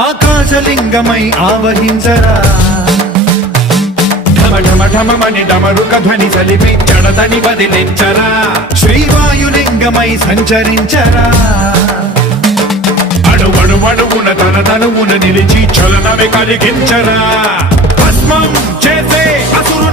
ఆకాశలింగమై ఆవహించరా ఢమఢమఢమని డమరుక ధ్వని సలిపి జడదని వదిలించరా శ్రీవాయులింగమై సంచరించరా అడుగడుగడుగున తన తనువున నిలిచి చలనమే కలిగించరా భస్మం చేసే అసురు